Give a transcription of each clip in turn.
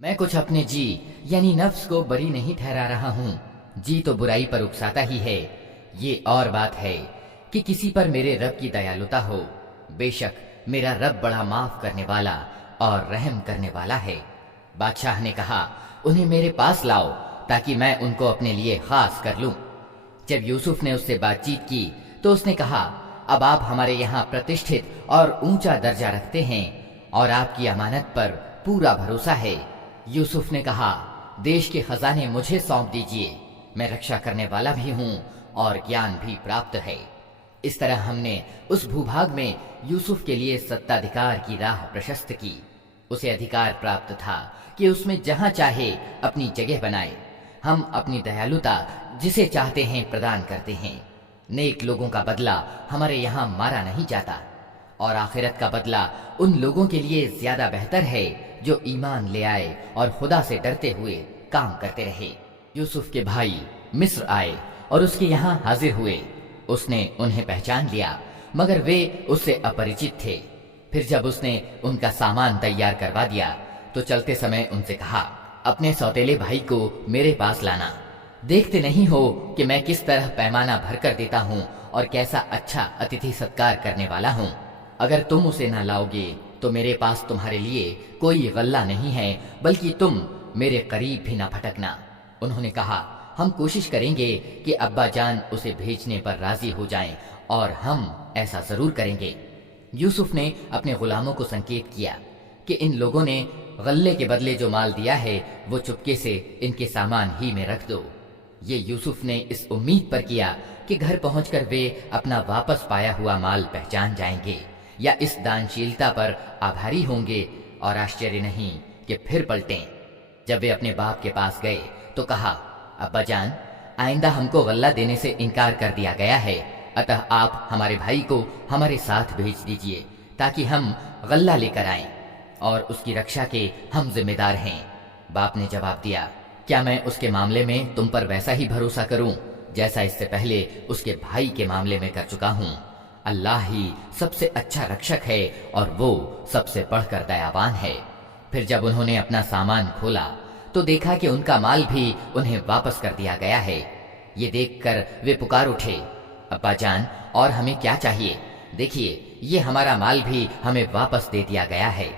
मैं कुछ अपने जी यानी नफ्स को बरी नहीं ठहरा रहा हूँ। जी तो बुराई पर उकसाता ही है। ये और बात है कि किसी पर मेरे रब की दयालुता हो। बेशक मेरा रब बड़ा माफ करने वाला और रहम करने वाला है। बादशाह ने कहा, उन्हें मेरे पास लाओ ताकि मैं उनको अपने लिए खास कर लूं। जब यूसुफ ने उससे बातचीत की तो उसने कहा, अब आप हमारे यहाँ प्रतिष्ठित और ऊंचा दर्जा रखते हैं और आपकी अमानत पर पूरा भरोसा है। यूसुफ ने कहा, देश के खजाने मुझे सौंप दीजिए, मैं रक्षा करने वाला भी हूँ और ज्ञान भी प्राप्त है। इस तरह हमने उस भूभाग में यूसुफ के लिए सत्ताधिकार की राह प्रशस्त की। उसे अधिकार प्राप्त था कि उसमें जहां चाहे अपनी जगह बनाए। हम अपनी दयालुता जिसे चाहते हैं प्रदान करते हैं। नेक लोगों का बदला हमारे यहाँ मारा नहीं जाता और आखिरत का बदला उन लोगों के लिए ज्यादा बेहतर है जो ईमान ले आए और खुदा से डरते हुए काम करते रहे। यूसुफ के भाई मिस्र आए और उसके यहाँ हाजिर हुए। उसने उन्हें पहचान लिया मगर वे उससे अपरिचित थे। फिर जब उसने उनका सामान तैयार करवा दिया तो चलते समय उनसे कहा, अपने सौतेले भाई को मेरे पास लाना। देखते नहीं हो कि मैं किस तरह पैमाना भरकर देता हूँ और कैसा अच्छा अतिथि सत्कार करने वाला हूँ। अगर तुम उसे न लाओगे तो मेरे पास तुम्हारे लिए कोई गल्ला नहीं है, बल्कि तुम मेरे करीब भी ना फटकना। उन्होंने कहा, हम कोशिश करेंगे कि अब्बा जान उसे भेजने पर राजी हो जाएं और हम ऐसा जरूर करेंगे। यूसुफ ने अपने गुलामों को संकेत किया कि इन लोगों ने गल्ले के बदले जो माल दिया है वो चुपके से इनके सामान ही में रख दो। ये यूसुफ ने इस उम्मीद पर किया कि घर पहुंचकर वे अपना वापस पाया हुआ माल पहचान जाएंगे या इस दानशीलता पर आभारी होंगे, और आश्चर्य नहीं कि फिर पलटें। जब वे अपने बाप के पास गए तो कहा, अब्बा जान, आइंदा हमको गल्ला देने से इनकार कर दिया गया है, अतः आप हमारे भाई को हमारे साथ भेज दीजिए ताकि हम गल्ला लेकर आएं और उसकी रक्षा के हम जिम्मेदार हैं। बाप ने जवाब दिया, क्या मैं उसके मामले में तुम पर वैसा ही भरोसा करूं जैसा इससे पहले उसके भाई के मामले में कर चुका हूं। अल्लाह ही सबसे अच्छा रक्षक है और वो सबसे बढ़कर दयावान है। फिर जब उन्होंने अपना सामान खोला तो देखा कि उनका माल भी उन्हें वापस कर दिया गया है। ये देखकर वे पुकार उठे, अब्बा जान, और हमें क्या चाहिए? देखिए, ये हमारा माल भी हमें वापस दे दिया गया है।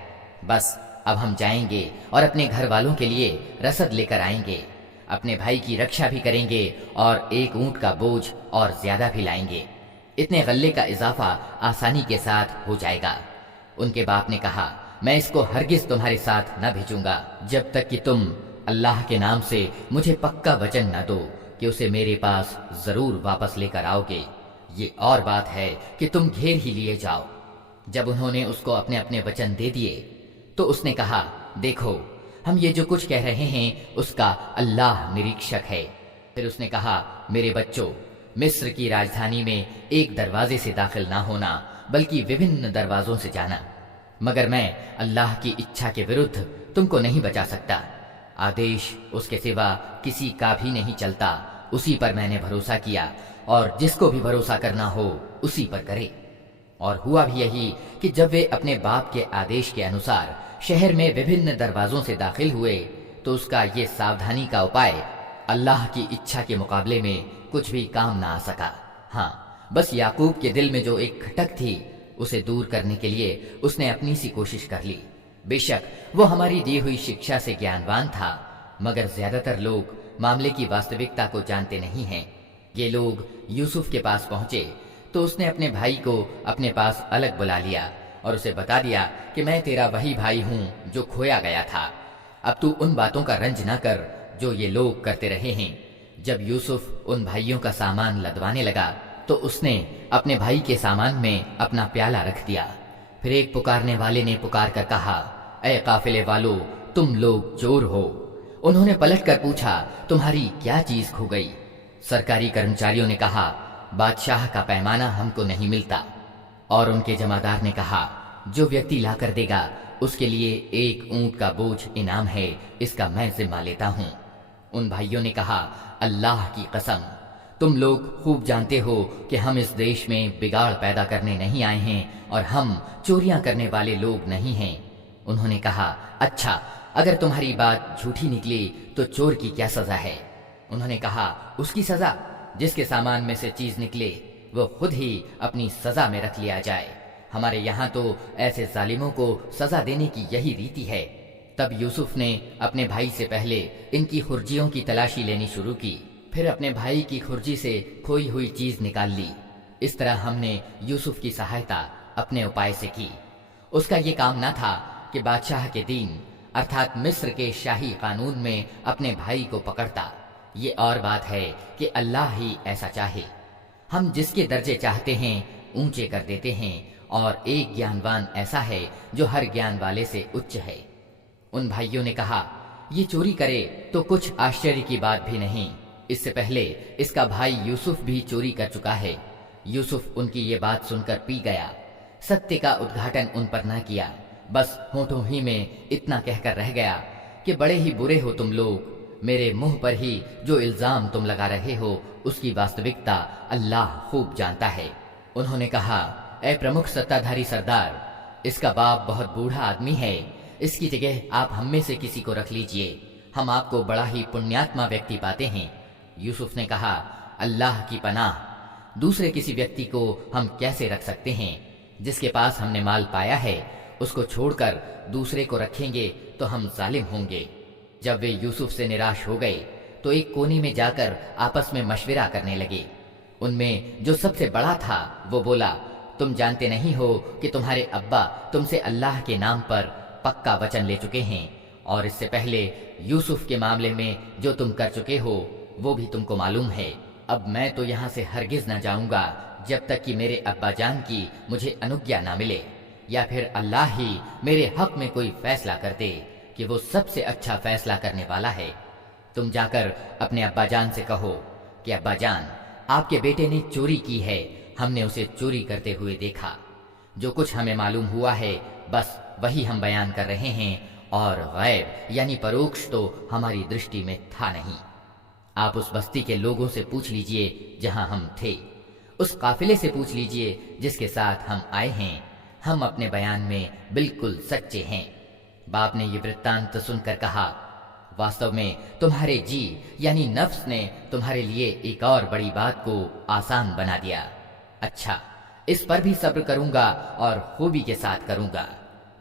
बस अब हम जाएंगे और अपने घर वालों के लिए रसद लेकर आएंगे, अपने भाई की रक्षा भी करेंगे और एक ऊंट का बोझ और ज्यादा भी लाएंगे। इतने गल्ले का इजाफा आसानी के साथ हो जाएगा। उनके बाप ने कहा, मैं इसको हरगिज तुम्हारे साथ न भेजूंगा जब तक कि तुम अल्लाह के नाम से मुझे पक्का वचन न दो कि उसे मेरे पास जरूर वापस लेकर आओगे। ये और बात है कि तुम घेर ही लिए जाओ। जब उन्होंने उसको अपने अपने वचन दे दिए तो उसने कहा, देखो, हम ये जो कुछ कह रहे हैं उसका अल्लाह निरीक्षक है। फिर उसने कहा, मेरे बच्चों, मिस्र की राजधानी में एक दरवाजे से दाखिल ना होना बल्कि विभिन्न दरवाजों से जाना, मगर मैं अल्लाह की इच्छा के विरुद्ध तुमको नहीं बचा सकता। आदेश उसके सिवा किसी का भी नहीं चलता, उसी पर मैंने भरोसा किया और जिसको भी भरोसा करना हो उसी पर करे। और हुआ भी यही कि जब वे अपने बाप के आदेश के अनुसार शहर में विभिन्न दरवाजों से दाखिल हुए तो उसका ये सावधानी का उपाय अल्लाह की इच्छा के मुकाबले में कुछ भी काम ना आ सका। हाँ, बस याकूब के दिल में जो एक खटक थी उसे दूर करने के लिए उसने अपनी सी कोशिश कर ली। बेशक वो हमारी दी हुई शिक्षा से ज्ञानवान था, मगर ज्यादातर लोग मामले की वास्तविकता को जानते नहीं हैं। ये लोग यूसुफ के पास पहुंचे तो उसने अपने भाई को अपने पास अलग बुला लिया और उसे बता दिया कि मैं तेरा वही भाई हूं जो खोया गया था। अब तू उन बातों का रंज न कर जो ये लोग करते रहे हैं। जब यूसुफ उन भाइयों का सामान लदवाने लगा तो उसने अपने भाई के सामान में अपना प्याला रख दिया। फिर एक पुकारने वाले ने पुकार कर कहा, ऐ काफिले वालों, तुम लोग चोर हो। उन्होंने पलट कर पूछा, तुम्हारी क्या चीज खो गई? सरकारी कर्मचारियों ने कहा, बादशाह का पैमाना हमको नहीं मिलता। और उनके जमादार ने कहा, जो व्यक्ति ला कर देगा उसके लिए एक ऊंट का बोझ इनाम है, इसका मैं जिम्मा लेता हूं। उन भाइयों ने कहा, अल्लाह की कसम, तुम लोग खूब जानते हो कि हम इस देश में बिगाड़ पैदा करने नहीं आए हैं और हम चोरियां करने वाले लोग नहीं हैं। उन्होंने कहा, अच्छा, اگر تمہاری بات جھوٹی نکلی تو چور کی کیا سزا ہے؟ انہوں نے کہا، اس کی سزا جس کے سامان میں سے چیز نکلے وہ خود ہی اپنی سزا میں رکھ لیا جائے۔ ہمارے یہاں تو ایسے ظالموں کو سزا دینے کی یہی ریتی ہے۔ تب یوسف نے اپنے بھائی سے پہلے ان کی خرجیوں کی تلاشی لینی شروع کی، پھر اپنے بھائی کی خرجی سے کھوئی ہوئی چیز نکال لی۔ اس طرح ہم نے یوسف کی سہایتا اپنے اپائے سے کی۔ اس کا یہ کام نہ تھا کہ بادشاہ کے دین ارتھات مصر کے شاہی قانون میں اپنے بھائی کو پکڑتا۔ یہ اور بات ہے کہ اللہ ہی ایسا چاہے، ہم جس کے درجے چاہتے ہیں اونچے کر دیتے ہیں، اور ایک گیانوان ایسا ہے جو ہر گیان والے سے اچ ہے۔ ان بھائیوں نے کہا، یہ چوری کرے تو کچھ آشچर्य کی بات بھی نہیں، اس سے پہلے اس کا بھائی یوسف بھی چوری کر چکا ہے۔ یوسف ان کی یہ بات سن کر پی گیا، ستیہ کا ادگھاٹن ان پر نہ کیا، بس ہونٹوں ہی میں اتنا کہہ کر رہ گیا کہ بڑے ہی برے ہو تم لوگ، میرے منہ پر ہی جو الزام تم لگا رہے ہو اس کی واستوکتا اللہ خوب جانتا ہے۔ انہوں نے کہا، اے پرمکھ ستادھاری سردار، اس کا باپ بہت بوڑھا آدمی ہے، اس کی جگہ آپ ہم میں سے کسی کو رکھ لیجئے، ہم آپ کو بڑا ہی پنیاتما ویکتی پاتے ہیں۔ یوسف نے کہا، اللہ کی پناہ، دوسرے کسی ویکتی کو ہم کیسے رکھ سکتے ہیں؟ جس کے پاس ہم نے مال پایا ہے اس کو چھوڑ کر دوسرے کو رکھیں گے تو ہم ظالم ہوں گے۔ جب وہ یوسف سے نراش ہو گئے تو ایک کونے میں جا کر آپس میں مشورہ کرنے لگے۔ ان میں جو سب سے بڑا تھا وہ بولا، تم جانتے نہیں ہو کہ تمہارے ابا تم سے اللہ کے نام پر پکا وچن لے چکے ہیں، اور اس سے پہلے یوسف کے معاملے میں جو تم کر چکے ہو وہ بھی تم کو معلوم ہے۔ اب میں تو یہاں سے ہرگز نہ جاؤں گا جب تک کہ میرے ابا جان کی مجھے انوگیا نہ ملے، یا پھر اللہ ہی میرے حق میں کوئی فیصلہ کر دے کہ وہ سب سے اچھا فیصلہ کرنے والا ہے۔ تم جا کر اپنے ابا جان سے کہو کہ ابا جان، آپ کے بیٹے نے چوری کی ہے، ہم نے اسے چوری کرتے ہوئے دیکھا، جو کچھ ہمیں معلوم ہوا ہے بس وہی ہم بیان کر رہے ہیں، اور غیب یعنی پروکش تو ہماری درشٹی میں تھا نہیں۔ آپ اس بستی کے لوگوں سے پوچھ لیجئے جہاں ہم تھے، اس قافلے سے پوچھ لیجئے جس کے ساتھ ہم آئے ہیں، ہم اپنے بیان میں بالکل سچے ہیں۔ باپ نے یہ وृتانت سن کر کہا، واستو میں تمہارے جی یعنی نفس نے تمہارے لیے ایک اور بڑی بات کو آسان بنا دیا۔ اچھا، اس پر بھی صبر کروں گا اور خوبی کے ساتھ کروں گا۔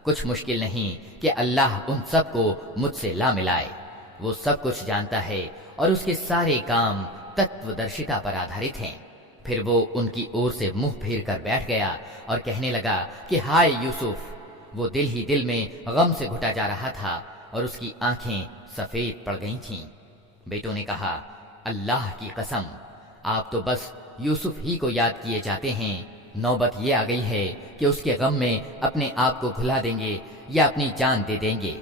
کچھ مشکل نہیں کہ اللہ ان سب کو مجھ سے لا ملائے، وہ سب کچھ جانتا ہے اور اس کے سارے کام تتو درشتا پر آدھارت ہیں۔ پھر وہ ان کی اور سے منہ پھیر کر بیٹھ گیا اور کہنے لگا کہ ہائے یوسف، وہ دل ہی دل میں غم سے گھٹا جا رہا تھا اور اس کی آنکھیں سفید پڑ گئی تھیں۔ بیٹوں نے کہا، اللہ کی قسم، آپ تو بس یوسف ہی کو یاد کیے جاتے ہیں، نوبت یہ آ گئی ہے کہ اس کے غم میں اپنے آپ کو گھلا دیں گے یا اپنی جان دے دیں گے۔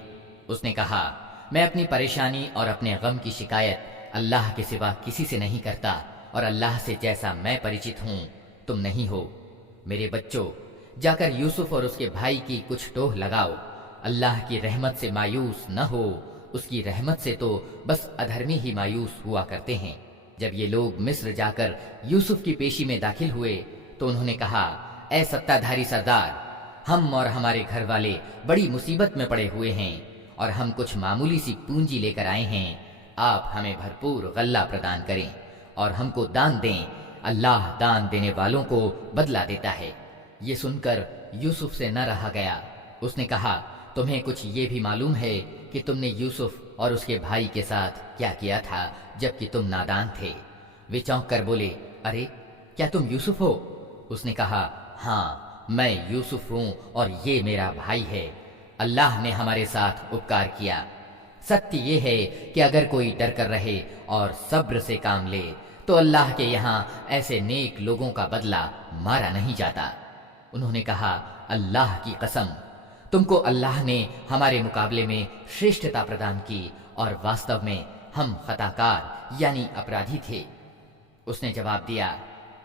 اس نے کہا، میں اپنی پریشانی اور اپنے غم کی شکایت اللہ کے سوا کسی سے نہیں کرتا، اور اللہ سے جیسا میں پریچت ہوں تم نہیں ہو۔ میرے بچوں، جا کر یوسف اور اس کے بھائی کی کچھ ٹوہ لگاؤ، اللہ کی رحمت سے مایوس نہ ہو، اس کی رحمت سے تو بس ادھرمی ہی مایوس ہوا کرتے ہیں۔ جب یہ لوگ مصر جا کر یوسف کی پیشی میں داخل ہوئے تو انہوں نے کہا، اے ستادھاری سردار، ہم اور ہمارے گھر والے بڑی مصیبت میں پڑے ہوئے ہیں اور ہم کچھ معمولی سی پونجی لے کر آئے ہیں، آپ ہمیں بھرپور غلہ پردان کریں اور ہم کو دان دیں، اللہ دان دینے والوں کو بدلہ دیتا ہے۔ یہ سن کر یوسف سے نہ رہا گیا، اس نے کہا، تمہیں کچھ یہ بھی معلوم ہے کہ تم نے یوسف اور اس کے بھائی کے ساتھ کیا کیا تھا جبکہ تم نادان تھے؟ وہ چونک کر بولے، ارے کیا تم یوسف ہو؟ اس نے کہا، ہاں میں یوسف ہوں اور یہ میرا بھائی ہے، اللہ نے ہمارے ساتھ اپکار کیا۔ ستیہ یہ ہے کہ اگر کوئی ڈر کر رہے اور صبر سے کام لے تو اللہ کے یہاں ایسے نیک لوگوں کا بدلہ مارا نہیں جاتا۔ انہوں نے کہا، اللہ کی قسم، تم کو اللہ نے ہمارے مقابلے میں شریشٹتا پردان کی اور واستو میں ہم خطا کار یعنی اپرادھی تھے۔ اس نے جواب دیا،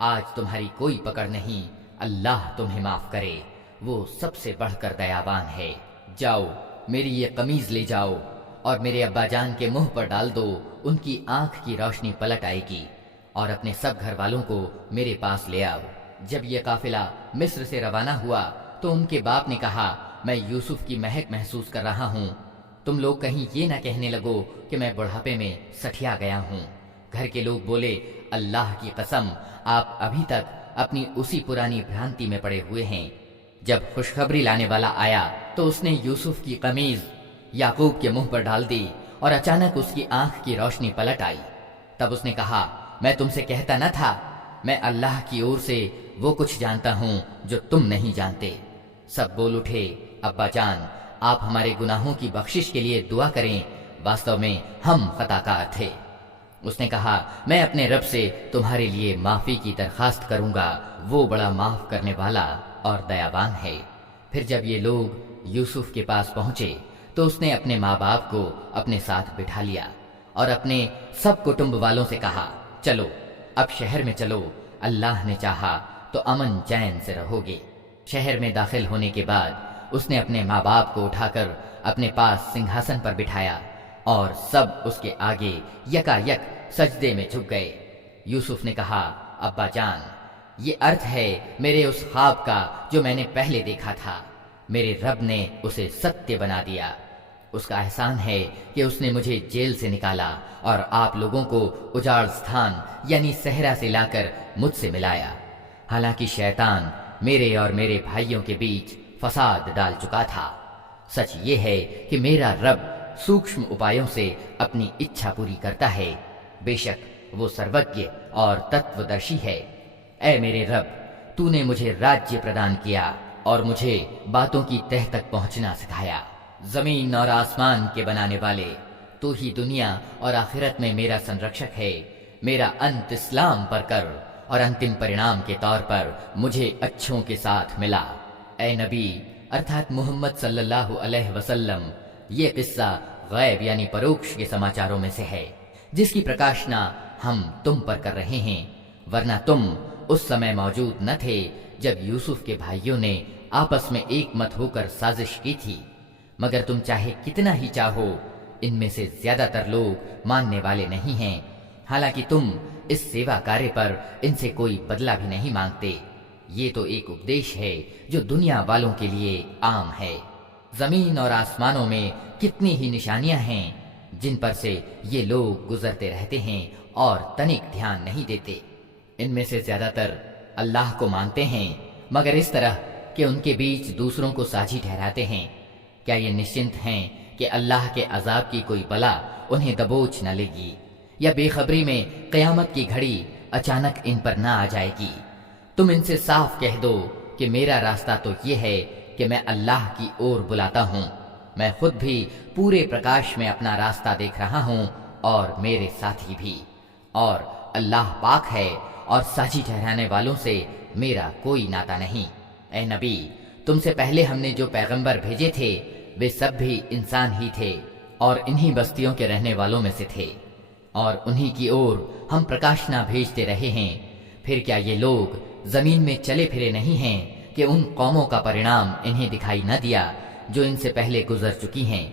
آج تمہاری کوئی پکڑ نہیں، اللہ تمہیں معاف کرے، وہ سب سے بڑھ کر دیاوان ہے۔ جاؤ، میری یہ قمیض لے جاؤ اور میرے ابا جان کے منہ پر ڈال دو، ان کی آنکھ کی روشنی پلٹ آئے گی، اور اپنے سب گھر والوں کو میرے پاس لے آؤ۔ جب یہ قافلہ مصر سے روانہ ہوا تو ان کے باپ نے کہا، میں یوسف کی مہک محسوس کر رہا ہوں، तुम लोग कहीं ये ना कहने लगो कि मैं बुढ़ापे में सठिया गया हूँ। घर के लोग बोले, अल्लाह की कसम, आप अभी तक अपनी उसी पुरानी भ्रांति में पड़े हुए हैं। जब खुशखबरी लाने वाला आया तो उसने यूसुफ की कमीज याकूब के मुंह पर डाल दी और अचानक उसकी आंख की रोशनी पलट आई। तब उसने कहा, मैं तुमसे कहता न था, मैं अल्लाह की ओर से वो कुछ जानता हूँ जो तुम नहीं जानते। सब बोल उठे, अब्बा जान, आप हमारे गुनाहों की बख्शिश के लिए दुआ करें, वास्तव में हम खताकार थे। उसने कहा, मैं अपने रब से तुम्हारे लिए माफी की दरखास्त करूंगा, वो बड़ा माफ करने वाला और दयावान है। फिर जब ये लोग यूसुफ के पास पहुंचे तो उसने अपने माँ बाप को अपने साथ बिठा लिया और अपने सब कुटुंब वालों से कहा, चलो अब शहर में चलो, अल्लाह ने चाहा तो अमन चैन से रहोगे। शहर में दाखिल होने के बाद उसने अपने माँ बाप को उठाकर अपने पास सिंहासन पर बिठाया और सब उसके आगे यकायक सजदे में झुक गए। यूसुफ ने कहा, अब्बा जान, ये अर्थ है मेरे उस ख्वाब का जो मैंने पहले देखा था। मेरे रब ने उसे सत्य बना दिया। उसका एहसान है कि उसने मुझे जेल से निकाला और आप लोगों को उजाड़ स्थान यानी सहरा से लाकर मुझसे मिलाया। हालांकि शैतान मेरे और मेरे भाइयों के बीच फसाद डाल चुका था। सच ये है कि मेरा रब सूक्ष्म उपायों से अपनी इच्छा पूरी करता है। बेशक वो सर्वज्ञ और तत्वदर्शी है। ऐ मेरे रब, तूने मुझे राज्य प्रदान किया और मुझे बातों की तह तक पहुंचना सिखाया। जमीन और आसमान के बनाने वाले, तू ही दुनिया और आखिरत में मेरा संरक्षक है। मेरा अंत इस्लाम पर कर और अंतिम परिणाम के तौर पर मुझे अच्छों के साथ मिला। ऐ नबी अर्थात मोहम्मद सल्लल्लाहु अलैहि वसल्लम, ये किस्सा गैब यानी परोक्ष के समाचारों में से है जिसकी प्रकाशना हम तुम पर कर रहे हैं, वरना तुम उस समय मौजूद न थे जब यूसुफ के भाइयों ने आपस में एक मत होकर साजिश की थी। मगर तुम चाहे कितना ही चाहो, इनमें से ज्यादातर लोग मानने वाले नहीं हैं। हालांकि तुम इस सेवा कार्य पर इनसे कोई बदला भी नहीं मांगते। ये तो एक उपदेश है जो दुनिया वालों के लिए आम है। जमीन और आसमानों में कितनी ही निशानियां हैं जिन पर से ये लोग गुजरते रहते हैं और तनिक ध्यान नहीं देते। इनमें से ज्यादातर अल्लाह को मानते हैं, मगर इस तरह कि उनके बीच दूसरों को साझी ठहराते हैं। क्या ये निश्चिंत हैं कि अल्लाह के अजाब की कोई बला उन्हें दबोच न लेगी, या बेखबरी में कयामत की घड़ी अचानक इन पर न आ जाएगी? तुम इनसे साफ कह दो कि मेरा रास्ता तो ये है कि मैं अल्लाह की ओर बुलाता हूँ। मैं खुद भी पूरे प्रकाश में अपना रास्ता देख रहा हूँ और मेरे साथी भी, और अल्लाह पाक है और साझी ठहराने वालों से मेरा कोई नाता नहीं। ऐ नबी, तुमसे पहले हमने जो पैगंबर भेजे थे वे सब भी इंसान ही थे और इन्हीं बस्तियों के रहने वालों में से थे, और उन्हीं की ओर हम प्रकाशना भेजते रहे हैं। फिर क्या ये लोग जमीन में चले फिरे नहीं हैं कि उन कौमों का परिणाम इन्हें दिखाई न दिया जो इनसे पहले गुजर चुकी हैं?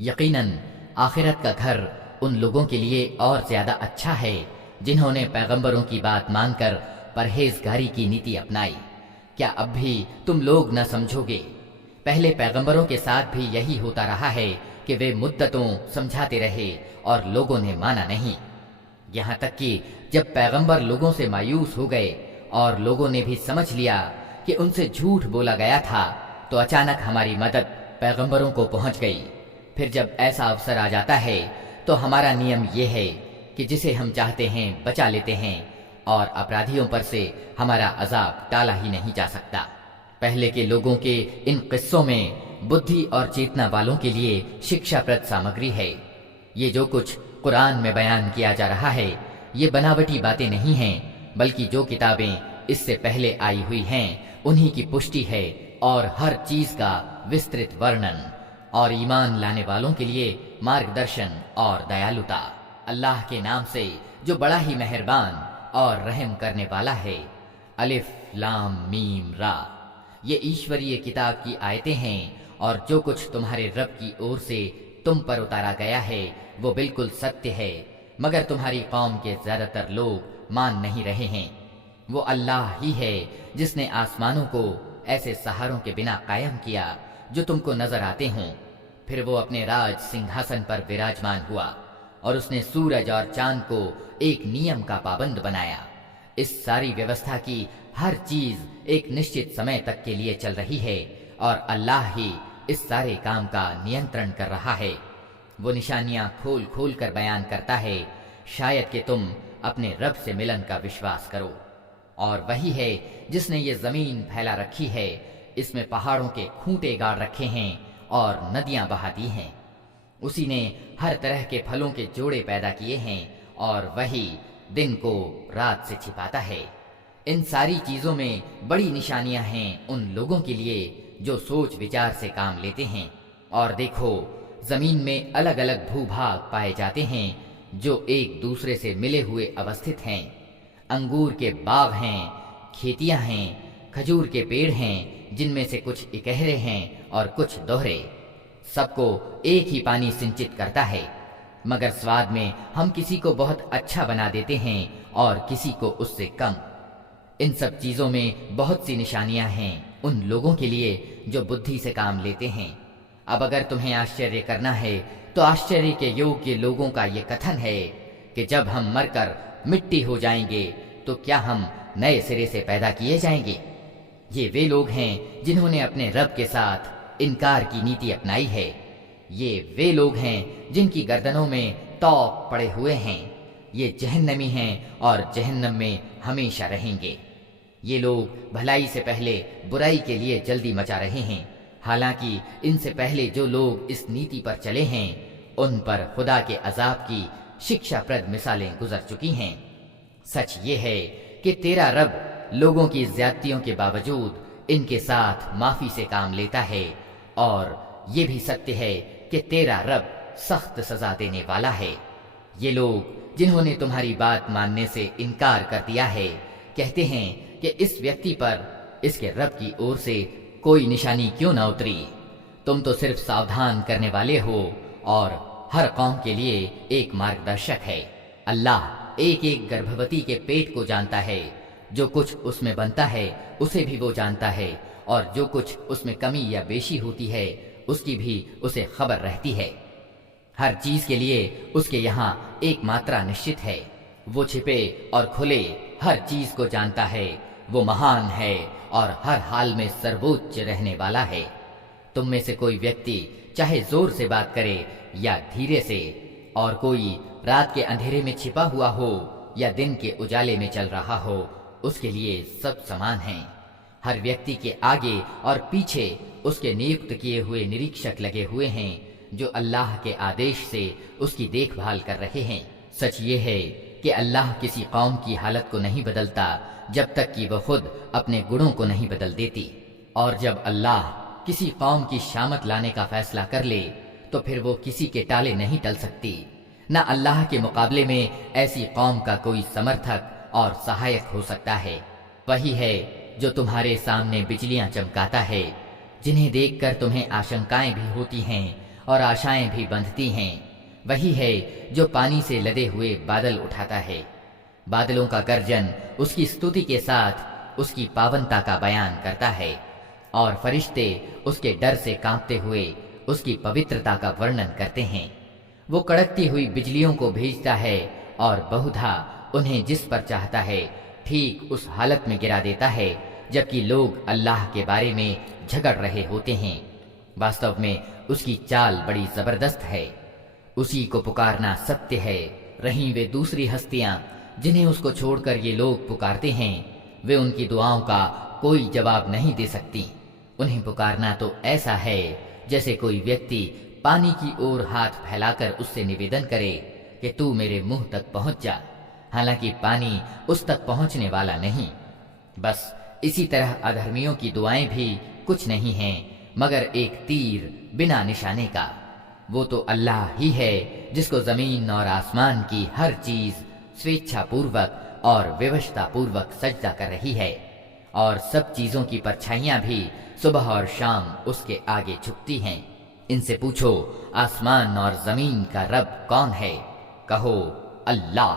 यकीनन आखिरत का घर उन लोगों के लिए और ज्यादा अच्छा है जिन्होंने पैगंबरों की बात मानकर परहेजगारी की नीति अपनाई। क्या अब भी तुम लोग न समझोगे? पहले पैगंबरों के साथ भी यही होता रहा है कि वे मुद्दतों समझाते रहे और लोगों ने माना नहीं। यहाँ तक कि जब पैगंबर लोगों से मायूस हो गए और लोगों ने भी समझ लिया कि उनसे झूठ बोला गया था, तो अचानक हमारी मदद पैगंबरों को पहुंच गई। फिर जब ऐसा अवसर आ जाता है तो हमारा नियम यह है कि जिसे हम चाहते हैं बचा लेते हैं, और अपराधियों पर से हमारा अजाब टाला ही नहीं जा सकता। पहले के लोगों के इन किस्सों में बुद्धि और चेतना वालों के लिए शिक्षाप्रद सामग्री है। ये जो कुछ कुरान में बयान किया जा रहा है ये बनावटी बातें नहीं हैं, बल्कि जो किताबें इससे पहले आई हुई हैं उन्हीं की पुष्टि है और हर चीज का विस्तृत वर्णन, और ईमान लाने वालों के लिए मार्गदर्शन और दयालुता। अल्लाह के नाम से जो बड़ा ही मेहरबान और रहम करने वाला है। अलिफ लाम मीम रा, ये ईश्वरीय किताब की आयतें हैं, और जो कुछ तुम्हारे रब की ओर से तुम पर उतारा गया है वो बिल्कुल सत्य है, मगर तुम्हारी कौम के ज्यादातर लोग मान नहीं रहे हैं। वो अल्लाह ही है जिसने आसमानों को ऐसे सहारों के बिना कायम किया जो तुमको नजर आते हों, پھر وہ اپنے راج سنگھاسن پر وراجمان ہوا اور اس نے سورج اور چاند کو ایک نیم کا پابند بنایا۔ اس ساری ویوستھا کی ہر چیز ایک نشچت سمے تک کے لیے چل رہی ہے اور اللہ ہی اس سارے کام کا نینترن کر رہا ہے۔ وہ نشانیاں کھول کھول کر بیان کرتا ہے، شاید کہ تم اپنے رب سے ملن کا وشواس کرو۔ اور وہی ہے جس نے یہ زمین پھیلا رکھی ہے، اس میں پہاڑوں کے کھوٹے گاڑ رکھے ہیں اور ندیاں بہا دی ہیں۔ اسی نے ہر طرح کے پھلوں کے جوڑے پیدا کیے ہیں اور وہی دن کو رات سے چھپاتا ہے۔ ان ساری چیزوں میں بڑی نشانیاں ہیں ان لوگوں کے لیے جو سوچ وچار سے کام لیتے ہیں۔ اور دیکھو، زمین میں الگ الگ بھو بھاگ پائے جاتے ہیں جو ایک دوسرے سے ملے ہوئے اوستھت ہیں۔ انگور کے باغ ہیں، کھیتیاں ہیں، کھجور کے پیڑ ہیں جن میں سے کچھ اکہرے ہیں اور کچھ دوہرے۔ سب کو ایک ہی پانی سنچت کرتا ہے، مگر سواد میں ہم کسی کو بہت اچھا بنا دیتے ہیں اور کسی کو اس سے کم۔ ان سب چیزوں میں بہت سی نشانیاں ہیں ان لوگوں کے لیے جو بدھی سے کام لیتے ہیں۔ اب اگر تمہیں آشچर्य کرنا ہے تو آشچर्य کے یوگیہ لوگوں کا یہ کتھن ہے کہ جب ہم مر کر مٹی ہو جائیں گے تو کیا ہم نئے سرے سے پیدا کیے جائیں گے؟ یہ وہ لوگ ہیں جنہوں نے اپنے رب کے ساتھ انکار کی نیتی اپنائی ہے۔ یہ وہ لوگ ہیں جن کی گردنوں میں طوق پڑے ہوئے ہیں۔ یہ جہنمی ہیں اور جہنم میں ہمیشہ رہیں گے۔ یہ لوگ بھلائی سے پہلے برائی کے لیے جلدی مچا رہے ہیں، حالانکہ ان سے پہلے جو لوگ اس نیتی پر چلے ہیں ان پر خدا کے عذاب کی شکشا پرد مثالیں گزر چکی ہیں۔ سچ یہ ہے کہ تیرا رب لوگوں کی زیادتیوں کے باوجود ان کے ساتھ معافی سے کام لیتا ہے، اور یہ بھی ستیہ ہے کہ تیرا رب سخت سزا دینے والا ہے۔ یہ لوگ جنہوں نے تمہاری بات ماننے سے انکار کر دیا ہے کہتے ہیں کہ اس ویکتی پر اس کے رب کی اور سے کوئی نشانی کیوں نہ اتری؟ تم تو صرف ساودھان کرنے والے ہو اور ہر قوم کے لیے ایک مارگدرشک ہے۔ اللہ ایک ایک گربھوتی کے پیٹ کو جانتا ہے، جو کچھ اس میں بنتا ہے اسے بھی وہ جانتا ہے، اور جو کچھ اس میں کمی یا بیشی ہوتی ہے اس کی بھی اسے خبر رہتی ہے۔ ہر چیز کے لیے اس کے یہاں ایک ماترا نشچت ہے۔ وہ چھپے اور کھلے ہر چیز کو جانتا ہے۔ وہ مہان ہے اور ہر حال میں سرووچ رہنے والا ہے۔ تم میں سے کوئی ویکتی چاہے زور سے بات کرے یا دھیرے سے، اور کوئی رات کے اندھیرے میں چھپا ہوا ہو یا دن کے اجالے میں چل رہا ہو، اس کے لیے سب سمان ہیں۔ ہر ویکتی کے آگے اور پیچھے اس کے نیوکت کیے ہوئے نریکشک لگے ہوئے ہیں جو اللہ کے آدیش سے اس کی دیکھ بھال کر رہے ہیں۔ سچ یہ ہے کہ اللہ کسی قوم کی حالت کو نہیں بدلتا جب تک کہ وہ خود اپنے گنوں کو نہیں بدل دیتی، اور جب اللہ کسی قوم کی شامت لانے کا فیصلہ کر لے تو پھر وہ کسی کے ٹالے نہیں ٹل سکتی۔ نہ اللہ کے مقابلے میں ایسی قوم کا کوئی سمرتھک اور سہایک ہو سکتا ہے۔ وہی ہے جو تمہارے سامنے بجلیاں چمکاتا ہے، جنہیں دیکھ کر تمہیں آشنکائیں بھی ہوتی ہیں اور آشائیں بھی بندھتی ہیں۔ وہی ہے جو پانی سے لدے ہوئے بادل اٹھاتا ہے۔ بادلوں کا گرجن اس کی ستوتی کے ساتھ اس کی پاونتا کا بیان کرتا ہے، اور فرشتے اس کے ڈر سے کانپتے ہوئے اس کی پوترتا کا ورنن کرتے ہیں۔ وہ کڑکتی ہوئی بجلیوں کو بھیجتا ہے اور بہدھا انہیں جس پر چاہتا ہے ٹھیک اس حالت میں گرا دیتا ہے جبکہ لوگ اللہ کے بارے میں جھگڑ رہے ہوتے ہیں۔ واستو میں اس کی چال بڑی زبردست ہے۔ اسی کو پکارنا ستیہ ہے۔ رہیں وہ دوسری ہستیاں جنہیں اس کو چھوڑ کر یہ لوگ پکارتے ہیں، وہ ان کی دعاؤں کا کوئی جواب نہیں دے سکتی۔ انہیں پکارنا تو ایسا ہے جیسے کوئی ویکتی پانی کی اور ہاتھ پھیلا کر اس سے نویدن کرے کہ تو میرے منہ تک پہنچ جا، حالانکہ پانی اس تک پہنچنے والا نہیں۔ بس اسی طرح ادھرمیوں کی دعائیں بھی کچھ نہیں ہیں مگر ایک تیر بنا نشانے کا۔ وہ تو اللہ ہی ہے جس کو زمین اور آسمان کی ہر چیز سویچھا پوروک اور ویوشتا پوروک سجدہ کر رہی ہے، اور سب چیزوں کی پرچھائیاں بھی صبح اور شام اس کے آگے جھکتی ہیں۔ ان سے پوچھو آسمان اور زمین کا رب کون ہے؟ کہو اللہ۔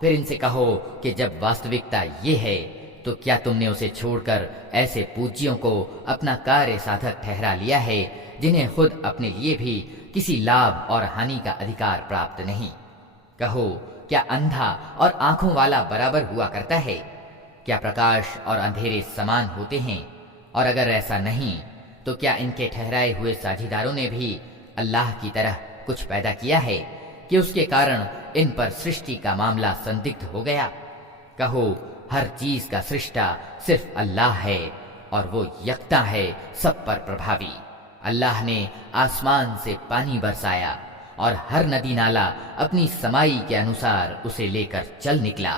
پھر ان سے کہو کہ جب واستوکتا یہ ہے تو کیا تم نے اسے چھوڑ کر ایسے پوجیوں کو اپنا کاریہ سادھک ٹھہرا لیا ہے जिन्हें खुद अपने लिए भी किसी लाभ और हानि का अधिकार प्राप्त नहीं। कहो, क्या अंधा और आंखों वाला बराबर हुआ करता है? क्या प्रकाश और अंधेरे समान होते हैं? और अगर ऐसा नहीं तो क्या इनके ठहराए हुए साझीदारों ने भी अल्लाह की तरह कुछ पैदा किया है कि उसके कारण इन पर सृष्टि का मामला संदिग्ध हो गया? कहो, हर चीज का सृष्टा सिर्फ अल्लाह है और वो यकता है, सब पर प्रभावी। अल्लाह ने आसमान से पानी बरसाया और हर नदी नाला अपनी समाई के अनुसार उसे लेकर चल निकला।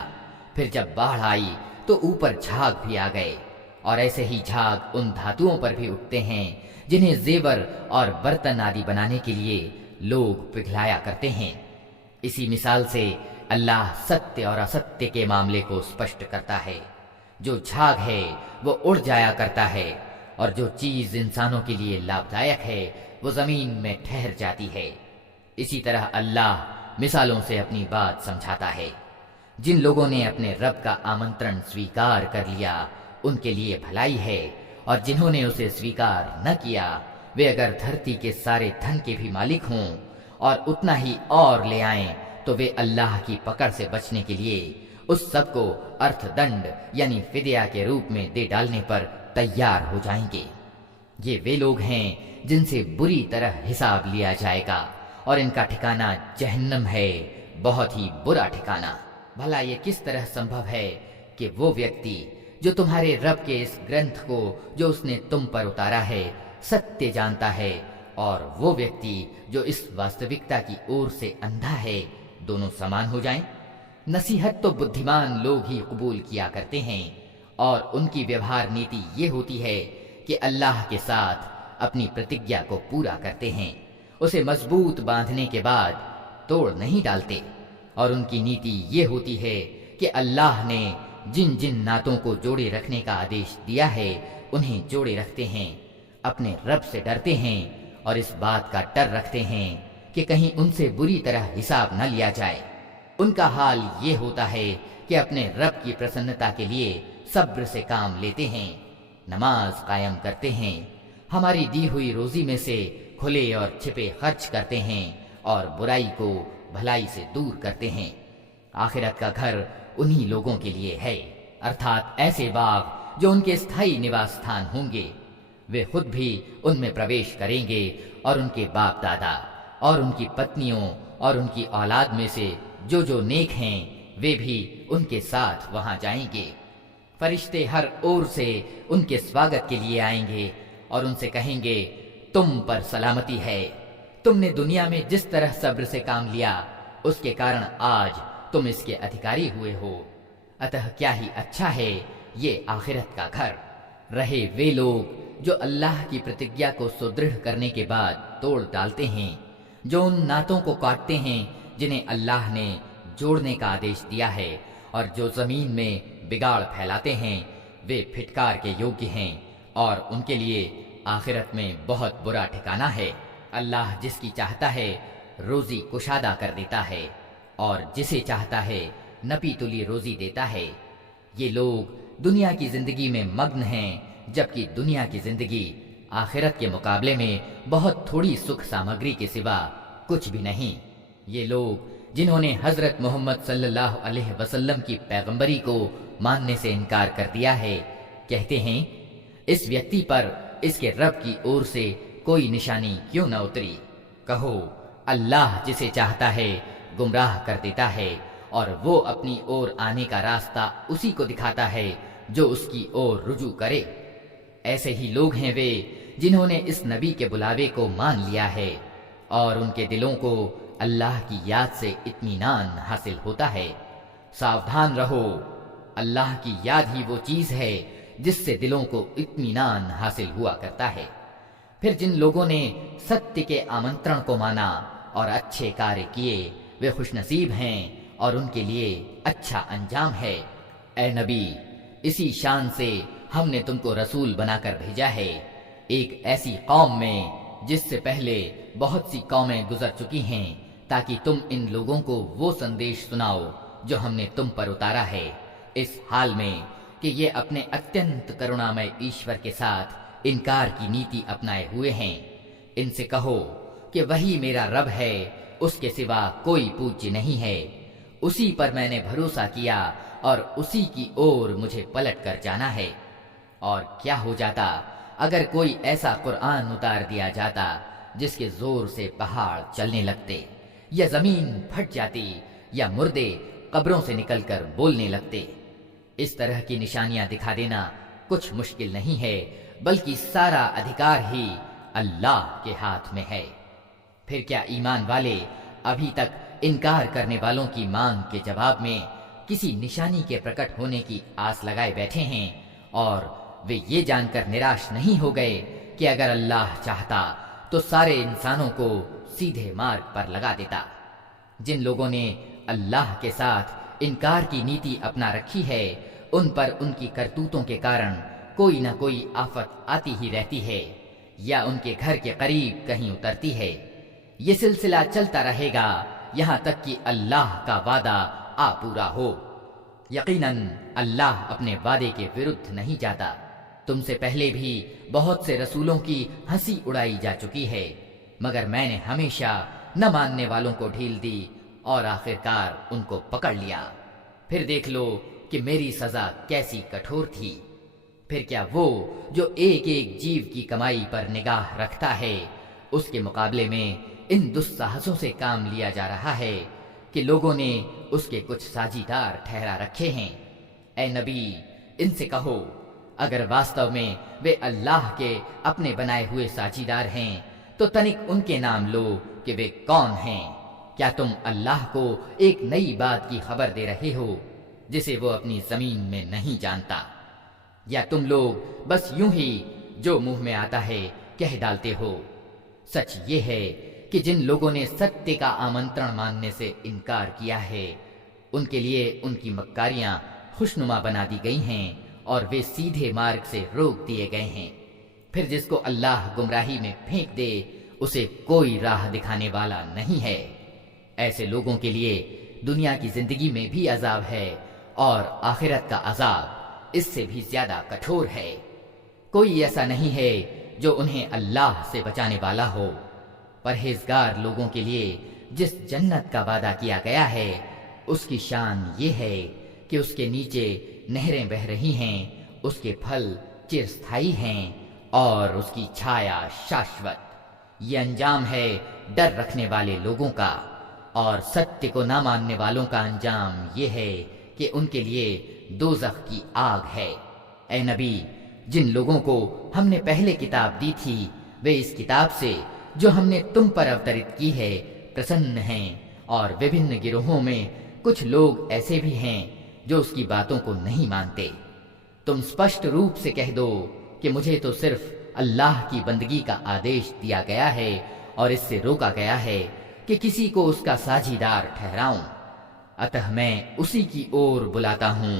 फिर जब बाढ़ आई तो ऊपर झाग भी आ गए, और ऐसे ही झाग उन धातुओं पर भी उठते हैं जिन्हें जेवर और बर्तन आदि बनाने के लिए लोग पिघलाया करते हैं। इसी मिसाल से अल्लाह सत्य और असत्य के मामले को स्पष्ट करता है। जो झाग है वो उड़ जाया करता है, और जो चीज इंसानों के लिए लाभदायक है वो जमीन में ठहर जाती है। इसी तरह अल्लाह मिसालों से अपनी बात समझाता है। जिन लोगों ने अपने रब का आमंत्रण स्वीकार कर लिया उनके लिए भलाई है, और जिन्होंने उसे स्वीकार न किया वे अगर धरती के सारे धन के भी मालिक हों और उतना ही और ले आएं तो वे अल्लाह की पकड़ से बचने के लिए उस सब को अर्थदंड यानी फिदिया के रूप में दे डालने पर तैयार हो जाएंगे। ये वे लोग हैं जिनसे बुरी तरह हिसाब लिया जाएगा, और इनका ठिकाना जहन्नम है, बहुत ही बुरा ठिकाना। भला ये किस तरह संभव है कि वो व्यक्ति जो तुम्हारे रब के इस ग्रंथ को जो उसने तुम पर उतारा है सत्य जानता है, और वो व्यक्ति जो इस वास्तविकता की ओर से अंधा है, दोनों समान हो जाएं? नसीहत तो बुद्धिमान लोग ही कबूल किया करते हैं, और उनकी व्यवहार नीति ये होती है कि अल्लाह के साथ अपनी प्रतिज्ञा को पूरा करते हैं, उसे मजबूत बांधने के बाद तोड़ नहीं डालते। और उनकी नीति ये होती है कि अल्लाह ने जिन जिन नातों को जोड़े रखने का आदेश दिया है उन्हें जोड़े रखते हैं, अपने रब से डरते हैं और इस बात का डर रखते हैं कि कहीं उनसे बुरी तरह हिसाब न लिया जाए। उनका हाल ये होता है कि अपने रब की प्रसन्नता के लिए सब्र से काम लेते हैं, नमाज कायम करते हैं, हमारी दी हुई रोजी में से खुले और छिपे खर्च करते हैं, और बुराई को भलाई से दूर करते हैं। आखिरत का घर उन्हीं लोगों के लिए है, अर्थात ऐसे बाग जो उनके स्थायी निवास स्थान होंगे। वे खुद भी उनमें प्रवेश करेंगे, और उनके बाप दादा और उनकी पत्नियों और उनकी औलाद में से जो जो नेक हैं वे भी उनके साथ वहां जाएंगे। फरिश्ते हर ओर से उनके स्वागत के लिए आएंगे और उनसे कहेंगे, तुम पर सलामती है, तुमने दुनिया में जिस तरह सब्र से काम लिया उसके कारण आज तुम इसके अधिकारी हुए हो, अतः क्या ही अच्छा है ये आखिरत का घर। रहे वे लोग जो अल्लाह की प्रतिज्ञा को सुदृढ़ करने के बाद तोड़ डालते हैं, जो उन नातों को काटते हैं जिन्हें अल्लाह ने जोड़ने का आदेश दिया है, और जो जमीन में बिगाड़ फैलाते हैं, वे फिटकार के योग्य हैं, और उनके लिए आखिरत में बहुत बुरा ठिकाना है। अल्लाह जिसकी चाहता है रोजी कुशादा कर देता है, और जिसे चाहता है नपी तुली रोजी देता है। ये लोग दुनिया की जिंदगी में मग्न हैं, जबकि दुनिया की जिंदगी आखिरत के मुकाबले में बहुत थोड़ी सुख सामग्री के सिवा कुछ भी नहीं। ये लोग जिन्होंने हजरत मोहम्मद सल्लल्लाहु अलैहि वसल्लम की पैगंबरी को मानने से इनकार कर दिया है, कहते हैं इस व्यक्ति पर इसके रब की ओर से कोई निशानी क्यों न उतरी। कहो, अल्लाह जिसे चाहता है गुमराह कर देता है, और वो अपनी ओर आने का रास्ता उसी को दिखाता है जो उसकी ओर रुजू करे। ऐसे ही लोग हैं वे जिन्होंने इस नबी के बुलावे को मान लिया है, और उनके दिलों को अल्लाह की याद से इत्मीनान हासिल होता है। सावधान रहो, अल्लाह की याद ही वो चीज है जिससे दिलों को इत्मीनान हासिल हुआ करता है। फिर जिन लोगों ने सत्य के आमंत्रण को माना और अच्छे कार्य किए वे खुशनसीब हैं, और उनके लिए अच्छा अंजाम है। ए नबी, इसी शान से हमने तुमको रसूल बनाकर भेजा है, एक ऐसी कौम में जिससे पहले बहुत सी कौमें गुजर चुकी हैं, ताकि तुम इन लोगों को वो संदेश सुनाओ जो हमने तुम पर उतारा है, इस हाल में कि ये अपने अत्यंत करुणामय ईश्वर के साथ इनकार की नीति अपनाए हुए हैं। इनसे कहो कि वही मेरा रब है, उसके सिवा कोई पूज्य नहीं है। उसी पर मैंने भरोसा किया और उसी की ओर मुझे पलट कर जाना है। और क्या हो जाता अगर कोई ऐसा कुरान उतार दिया जाता जिसके जोर से पहाड़ चलने लगते, या जमीन फट जाती, या मुर्दे कब्रों से निकलकर बोलने लगते। इस तरह की निशानियां दिखा देना कुछ मुश्किल नहीं है, बल्कि सारा अधिकार ही अल्लाह के हाथ में है। फिर क्या ईमान वाले अभी तक इनकार करने वालों की मांग के जवाब में किसी निशानी के प्रकट होने की आस लगाए बैठे हैं, और वे ये जानकर निराश नहीं हो गए कि अगर अल्लाह चाहता तो सारे इंसानों को सीधे मार्ग पर लगा देता। जिन लोगों ने अल्लाह के साथ इनकार की नीति अपना रखी है, उन पर उनकी करतूतों के कारण कोई ना कोई आफत आती ही रहती है, या उनके घर के करीब कहीं उतरती है। ये सिलसिला चलता रहेगा यहाँ तक कि अल्लाह का वादा आ पूरा हो। यकीनन अल्लाह अपने वादे के विरुद्ध नहीं जाता। तुमसे पहले भी बहुत से रसूलों की हंसी उड़ाई जा चुकी है, मगर मैंने हमेशा न मानने वालों को ढील दी और आखिरकार उनको पकड़ लिया। फिर देख लो कि मेरी सजा कैसी कठोर थी। फिर क्या वो जो एक एक जीव की कमाई पर निगाह रखता है, उसके मुकाबले में इन दुस्साहसों से काम लिया जा रहा है कि लोगों ने उसके कुछ साझीदार ठहरा रखे हैं। ऐ नबी, इनसे कहो अगर वास्तव में वे अल्लाह के अपने बनाए हुए साझीदार हैं तो तनिक उनके नाम लो कि वे कौन हैं। क्या तुम अल्लाह को एक नई बात की खबर दे रहे हो जिसे वो अपनी जमीन में नहीं जानता, या तुम लोग बस यूं ही जो मुंह में आता है कह डालते हो? सच ये है कि जिन लोगों ने सत्य का आमंत्रण मानने से इनकार किया है, उनके लिए उनकी मक्कारियां खुशनुमा बना दी गई हैं और वे सीधे मार्ग से रोक दिए गए हैं। फिर जिसको अल्लाह गुमराही में फेंक दे, उसे कोई राह दिखाने वाला नहीं है। ऐसे लोगों के लिए दुनिया की जिंदगी में भी अजाब है और आखिरत का अजाब इससे भी ज्यादा कठोर है। कोई ऐसा नहीं है जो उन्हें अल्लाह से बचाने वाला हो। परहेजगार लोगों के लिए जिस जन्नत का वादा किया गया है, उसकी शान ये है कि उसके नीचे नहरें बह रही हैं, उसके फल चिरस्थायी हैं और उसकी छाया शाश्वत। ये अंजाम है डर रखने वाले लोगों का, और सत्य को ना मानने वालों का अंजाम ये है कि उनके लिए दोज़ख की आग है। ऐ नबी, जिन लोगों को हमने पहले किताब दी थी, वे इस किताब से जो हमने तुम पर अवतरित की है प्रसन्न हैं, और विभिन्न गिरोहों में कुछ लोग ऐसे भी हैं जो उसकी बातों को नहीं मानते। तुम स्पष्ट रूप से कह दो कि मुझे तो सिर्फ अल्लाह की बंदगी का आदेश दिया गया है और इससे रोका गया है कि किसी को उसका साझीदार ठहराऊं। अतः मैं उसी की ओर बुलाता हूं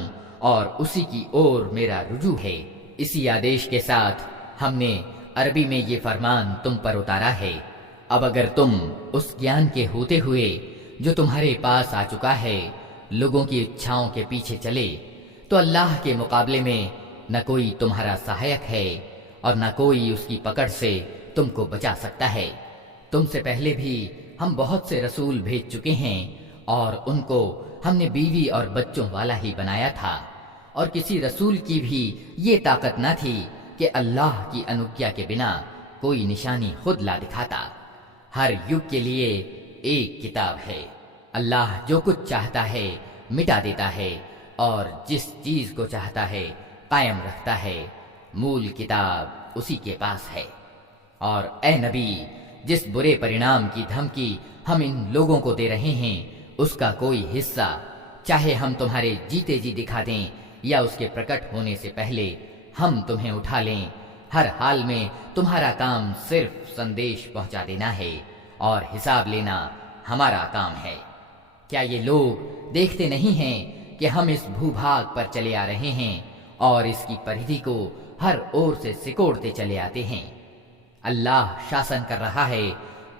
और उसी की ओर मेरा रुजू है। इसी आदेश के साथ हमने अरबी में ये फरमान तुम पर उतारा है। अब अगर तुम उस ज्ञान के होते हुए जो तुम्हारे पास आ चुका है लोगों की इच्छाओं के पीछे चले, तो अल्लाह के मुकाबले में न कोई तुम्हारा सहायक है और न कोई उसकी पकड़ से तुमको बचा सकता है। तुमसे पहले भी हम बहुत से रसूल भेज चुके हैं और उनको हमने बीवी और बच्चों वाला ही बनाया था, और किसी रसूल की भी ये ताकत न थी कि अल्लाह की अनुज्ञा के बिना कोई निशानी खुद ला दिखाता। हर युग के लिए एक किताब है। अल्लाह जो कुछ चाहता है मिटा देता है और जिस चीज को चाहता है कायम रखता है। मूल किताब उसी के पास है। और ए नबी, जिस बुरे परिणाम की धमकी हम इन लोगों को दे रहे हैं, उसका कोई हिस्सा चाहे हम तुम्हारे जीते जी दिखा दें या उसके प्रकट होने से पहले हम तुम्हें उठा लें, हर हाल में तुम्हारा काम सिर्फ संदेश पहुंचा देना है और हिसाब लेना हमारा काम है। क्या ये लोग देखते नहीं हैं कि हम इस भूभाग पर चले आ रहे हैं और इसकी परिधि को हर ओर से सिकोड़ते चले आते हैं? अल्लाह शासन कर रहा है,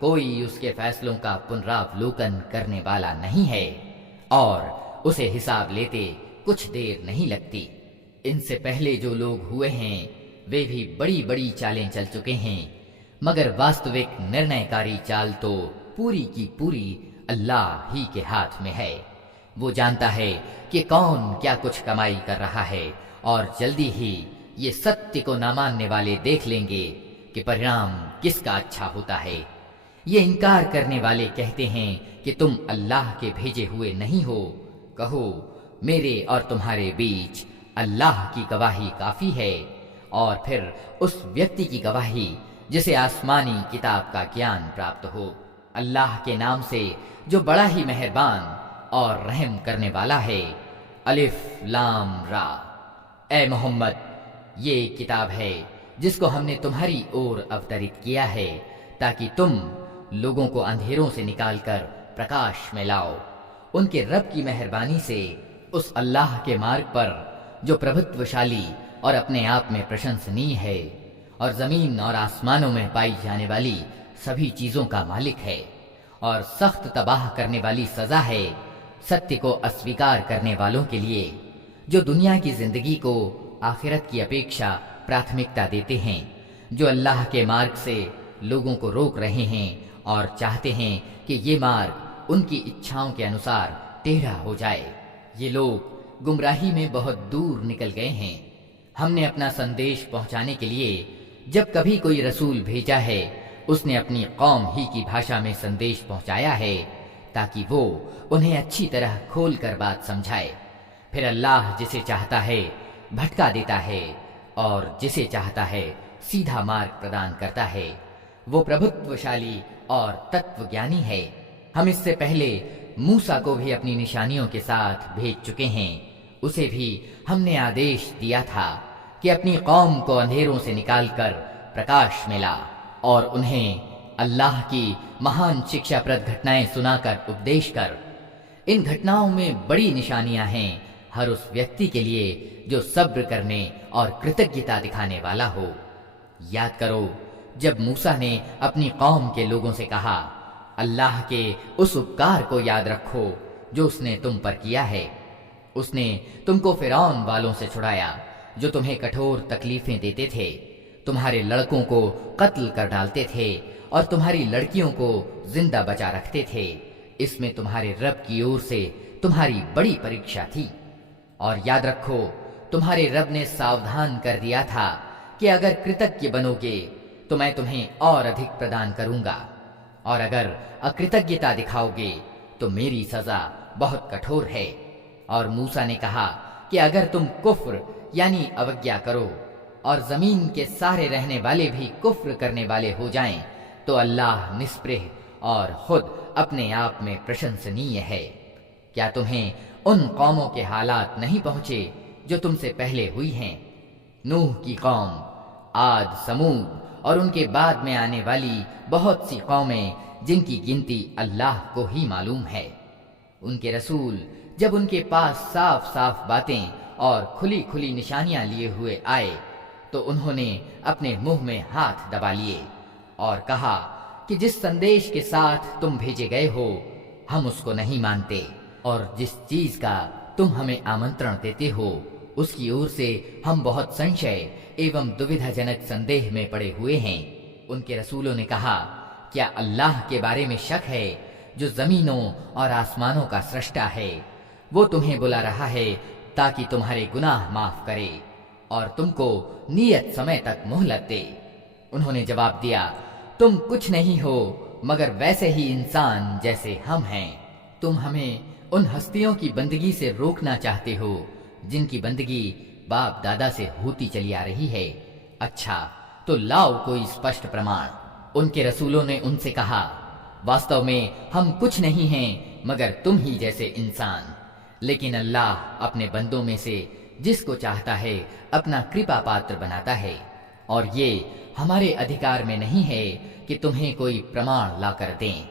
कोई उसके फैसलों का पुनरावलोकन करने वाला नहीं है और उसे हिसाब लेते कुछ देर नहीं लगती। इनसे पहले जो लोग हुए हैं वे भी बड़ी बड़ी चालें चल चुके हैं, मगर वास्तविक निर्णयकारी चाल तो पूरी की पूरी अल्लाह ही के हाथ में है। वो जानता है कि कौन क्या कुछ कमाई कर रहा है और जल्दी ही ये सत्य को न मानने वाले देख लेंगे कि परिणाम किसका अच्छा होता है। ये इनकार करने वाले कहते हैं कि तुम अल्लाह के भेजे हुए नहीं हो। कहो, मेरे और तुम्हारे बीच अल्लाह की गवाही काफी है, और फिर उस व्यक्ति की गवाही जिसे आसमानी किताब का ज्ञान प्राप्त हो। अल्लाह के नाम से जो बड़ा ही मेहरबान और रहम करने वाला है। अलिफ लाम रा। ए मोहम्मद, ये किताब है जिसको हमने तुम्हारी ओर अवतरित किया है ताकि तुम लोगों को अंधेरों से निकालकर प्रकाश में लाओ, उनके रब की मेहरबानी से उस अल्लाह के मार्ग पर जो प्रभुत्वशाली और अपने आप में प्रशंसनीय है और जमीन और आसमानों में पाई जाने वाली सभी चीजों का मालिक है, और सख्त तबाह करने वाली सजा है सत्य को अस्वीकार करने वालों के लिए, जो दुनिया की जिंदगी को आखिरत की अपेक्षा प्राथमिकता देते हैं, जो अल्लाह के मार्ग से लोगों को रोक रहे हैं और चाहते हैं कि ये मार्ग उनकी इच्छाओं के अनुसार टेढ़ा हो जाए। ये लोग गुमराही में बहुत दूर निकल गए हैं। हमने अपना संदेश पहुंचाने के लिए जब कभी कोई रसूल भेजा है, उसने अपनी कौम ही की भाषा में संदेश पहुंचाया है ताकि वो उन्हें अच्छी तरह खोल कर बात समझाए। फिर अल्लाह जिसे चाहता है भटका देता है और जिसे चाहता है सीधा मार्ग प्रदान करता है। वो प्रभुत्वशाली और तत्वज्ञानी है। हम इससे पहले मूसा को भी अपनी निशानियों के साथ भेज चुके हैं। उसे भी हमने आदेश दिया था कि अपनी कौम को अंधेरों से निकालकर प्रकाश में ला और उन्हें अल्लाह की महान शिक्षाप्रद घटनाएं सुनाकर उपदेश कर। इन घटनाओं में बड़ी निशानियां हैं हर उस व्यक्ति के लिए जो सब्र करने और कृतज्ञता दिखाने वाला हो। याद करो जब मूसा ने अपनी कौम के लोगों से कहा, अल्लाह के उस उपकार को याद रखो जो उसने तुम पर किया है। उसने तुमको फिरौन वालों से छुड़ाया जो तुम्हें कठोर तकलीफें देते थे, तुम्हारे लड़कों को कत्ल कर डालते थे और तुम्हारी लड़कियों को जिंदा बचा रखते थे। इसमें तुम्हारे रब की ओर से तुम्हारी बड़ी परीक्षा थी। और याद रखो तुम्हारे रब ने सावधान कर दिया था कि अगर कृतज्ञ बनोगे तो मैं तुम्हें और अधिक प्रदान करूंगा, और अगर अकृतज्ञता दिखाओगे तो मेरी सजा बहुत कठोर है। और मूसा ने कहा कि अगर तुम कुफ्र यानी अवज्ञा करो और जमीन के सारे रहने वाले भी कुफ्र करने वाले हो जाएं, तो अल्लाह निस्पृह और खुद अपने आप में प्रशंसनीय है। क्या तुम्हें उन कौमों के हालात नहीं पहुंचे जो तुमसे पहले हुई हैं? नूह की कौम, आद, समूद और उनके बाद में आने वाली बहुत सी कौमें जिनकी गिनती अल्लाह को ही मालूम है। उनके रसूल जब उनके पास साफ साफ बातें और खुली खुली निशानियां लिए हुए आए तो उन्होंने अपने मुंह में हाथ दबा लिए और कहा कि जिस संदेश के साथ तुम भेजे गए हो हम उसको नहीं मानते, और जिस चीज का तुम हमें आमंत्रण देते हो उसकी ओर से हम बहुत संशय एवं दुविधाजनक संदेह में पड़े हुए हैं। उनके रसूलों ने कहा, क्या अल्लाह के बारे में शक है जो जमीनों और आसमानों का सृष्टा है? वो तुम्हें बुला रहा है ताकि तुम्हारे गुनाह माफ करे और तुमको नियत समय तक मोहलत दे। उन्होंने जवाब दिया, तुम कुछ नहीं हो मगर वैसे ही इंसान जैसे हम हैं। तुम हमें उन हस्तियों की बंदगी से रोकना चाहते हो जिनकी बंदगी बाप दादा से होती चली आ रही है। अच्छा, तो लाओ कोई स्पष्ट प्रमाण। उनके रसूलों ने उनसे कहा, वास्तव में हम कुछ नहीं हैं मगर तुम ही जैसे इंसान, लेकिन अल्लाह अपने बंदों में से जिसको चाहता है अपना कृपा पात्र बनाता है, और ये हमारे अधिकार में नहीं है कि तुम्हें कोई प्रमाण ला कर दें।